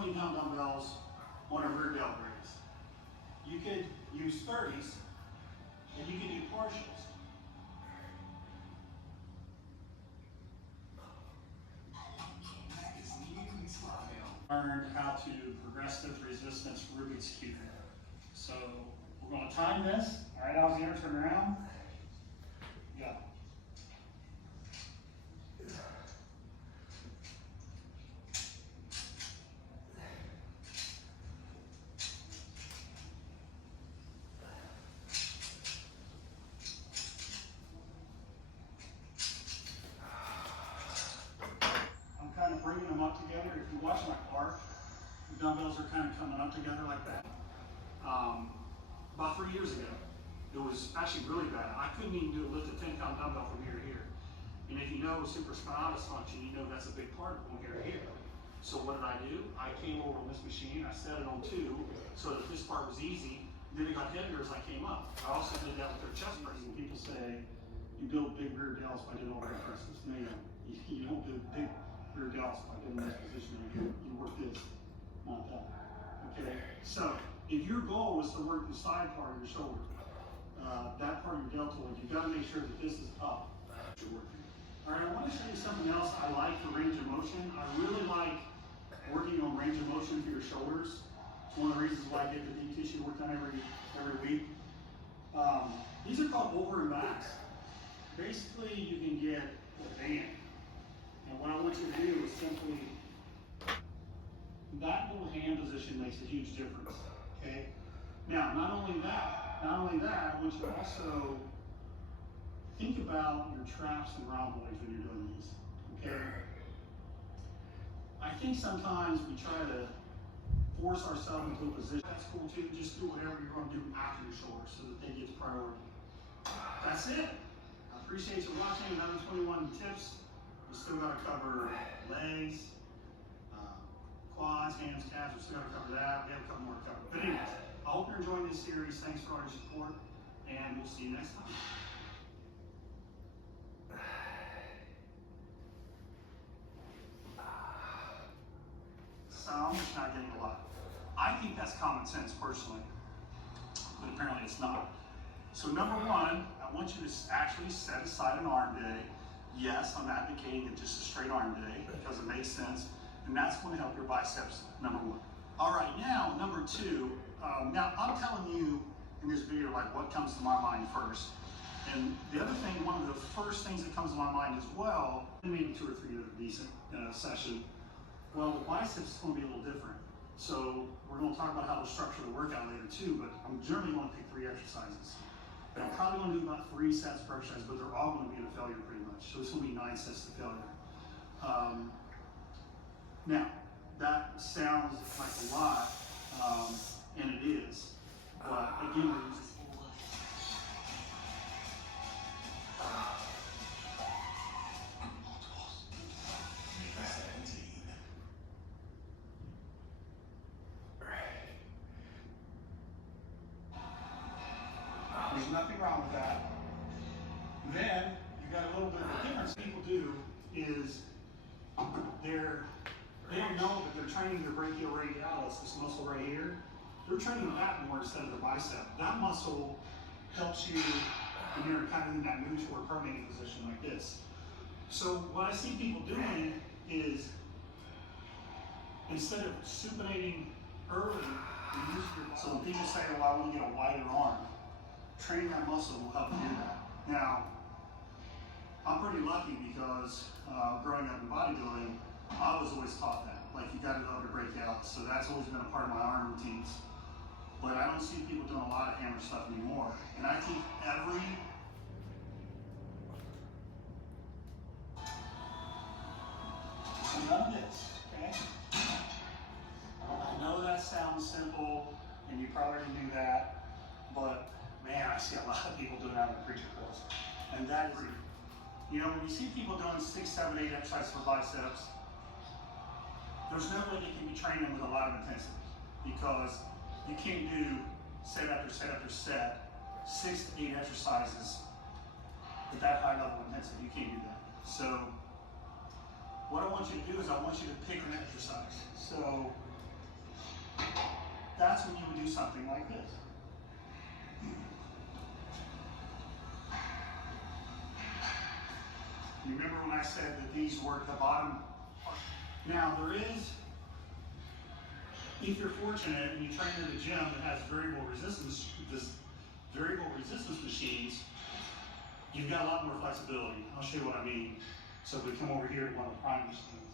120-pound dumbbells on a rear delt raise. You could use 30s, and you can do partials. Learned how to progressive resistance Rubik's Cube. So we're going to time this. All right, Alexander, turn around. Go. I'm kind of bringing them up together. If you watch my bar, the dumbbells are kind of coming up together like that. About 3 years ago, it was actually really bad. I couldn't even lift a 10-pound dumbbell from here to here. And if you know supraspinatus function, you know that's a big part from here to here. So what did I do? I came over on this machine, I set it on 2 so that this part was easy. Then it got heavier as I came up. I also did that with their chest press. When people say, you build big rear delts by doing overhead presses. No, you don't do big rear delts by doing this position right here. You work this, not that. Okay, so if your goal is to work the side part of your shoulder, that part of your deltoid, you've got to make sure that this is up. All right, I want to show you something else I like for range of motion. I really like working on range of motion for your shoulders. It's one of the reasons why I get the deep tissue work done every week. These are called over and backs. Basically, you can get a band. And what I want you to do is simply, that little hand position makes a huge difference, okay? Now, not only that, I want you to also think about your traps and rhomboids when you're doing these, okay? I think sometimes we try to force ourselves into a position. That's cool too, just do whatever you're going to do after your shoulders so that they get priority. That's it. I appreciate you watching another 21 tips. We still got to cover legs, quads, hands, calves. We still got to cover that. We have a couple more to cover. But anyways, I hope you're enjoying this series. Thanks for all your support, and we'll see you next time. Some, it's not getting a lot. I think that's common sense personally, but apparently it's not. So number one, I want you to actually set aside an arm day. Yes, I'm advocating just a straight arm day because it makes sense, and that's going to help your biceps, number one. All right, now, number two, now I'm telling you in this video like what comes to my mind first. And the other thing, one of the first things that comes to my mind as well, maybe 2 or 3 that are decent session, well, the biceps is going to be a little different. So we're going to talk about how to structure the workout later too, but I'm generally going to pick 3 exercises. And I'm probably going to do about 3 sets per exercise, but they're all going to be a failure pretty much. So it's going to be 9 sets to failure. Now, that sounds like a lot, and it is. But again, we're using there's nothing wrong with that. Then you got a little bit of a difference. People do is they don't know that they're training their brachialis, this muscle right here. They're training that more instead of the bicep. That muscle helps you when you're kind of in that neutral or permeating position like this. So what I see people doing is instead of supinating early, so when people say, well, I want to get a wider arm, training that muscle will help you do that. Now, I'm pretty lucky because growing up in bodybuilding, I was always taught that. Like, you got to know to break out. So that's always been a part of my arm routines. But I don't see people doing a lot of hammer stuff anymore. And I think so none of this, okay? I know that sounds simple, and you probably can do that, but man, I see a lot of people doing that with preacher curls. And that is, you know, when you see people doing 6, 7, 8 exercises for biceps, there's no way they can be training with a lot of intensity because you can't do set after set after set, 6 to 8 exercises at that high level of intensity. You can't do that. So what I want you to do is I want you to pick an exercise. So that's when you would do something like this. You remember when I said that these were at the bottom? Now there is, if you're fortunate and you train in a gym that has variable resistance machines, you've got a lot more flexibility. I'll show you what I mean. So if we come over here to one of the prime machines.